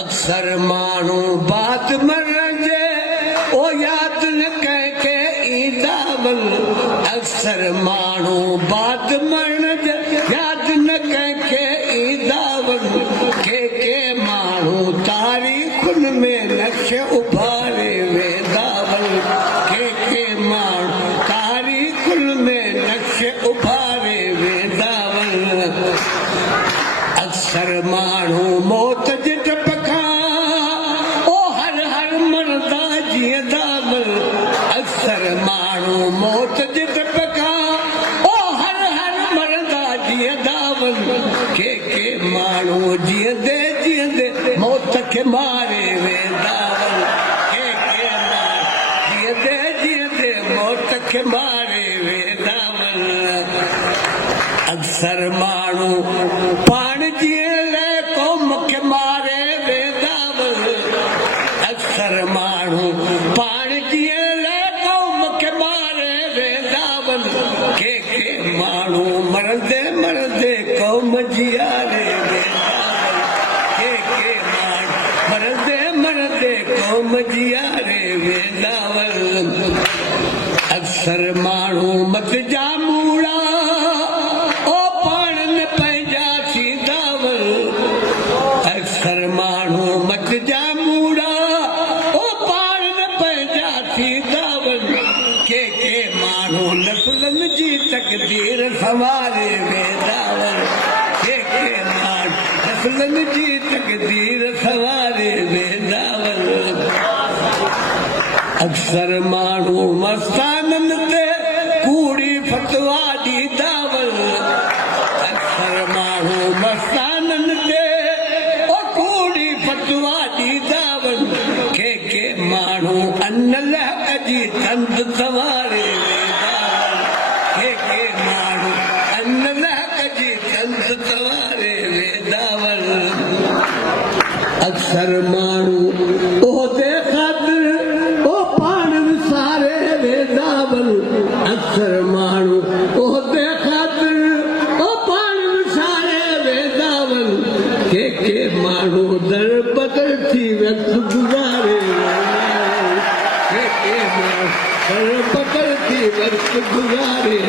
अक्सर माण्हू बात मरजे ओ याद न कंहिंखे ईंदा वल अक्सर माण्हू बात मरजे याद न कंहिंखे ईंदा वल के माण्हू तारीख़ुनि में नक्श उभारे वेंदा वल के माण्हू तारीख़ुनि में नक्श उभारे वेंदा वल अक्सर माण्हू मौत जे डप खां ओ हर हर मरदा जीअंदा वल अक्सर माण्हू मौत जे डप खां ओ हर हर मरदा जीअंदा वल के माण्हू जीअंदे जीअंदे मौत खे मारे वेंदा वल के जीअंदे जीअंदे मौत खे मारे वेंदा वल अक्सर माण्हू पाण जीअण लाइ क़ौम खे मारे वेंदा वल अक्सर माण्हू पाण जीअण लाइ क़ौम खे मारे वेंदा वल के माण्हू मरंदे मरंदे क़ौम जीआरे वेंदा वल के माण्हू मरंदे मरंदे क़ौम जीआरे वेंदा वल अक्सर माण्हू मत जा मूड़ा ओ पाण न पंहिंजा थींदा वल अक्सर माण्हू मत जा मूड़ा ओ पाण न पंहिंजा थींदा वल के माण्हू नफ़लनि जी तक़दीर संवारे वेंदा वल के माण्हू नफ़लनि जी तक़दीर संवारे वेंदा वल अक्सर माण्हू मस्ताननि ते कूड़ी फतवा ॾींदा वल अक्सर माण्हू मस्ताननि ते ओ कूड़ी फतवा ॾींदा वल के माण्हू अन लहक जी तंद संवारे वेंदा वल के माण्हू अन लहक जी तंद संवारे वेंदा वल अक्सर माण्हू उहिदे ख़ातिर ओ पाण विसारे वेंदा वल अक्सर माण्हू उहिदे ख़ातिर ओ पाण विसारे वेंदा वल के माण्हू दर बदर थी वक़्तु गुज़ारे वेंदा वल के माण्हू दर बदर थी वक़्तु गुज़ारे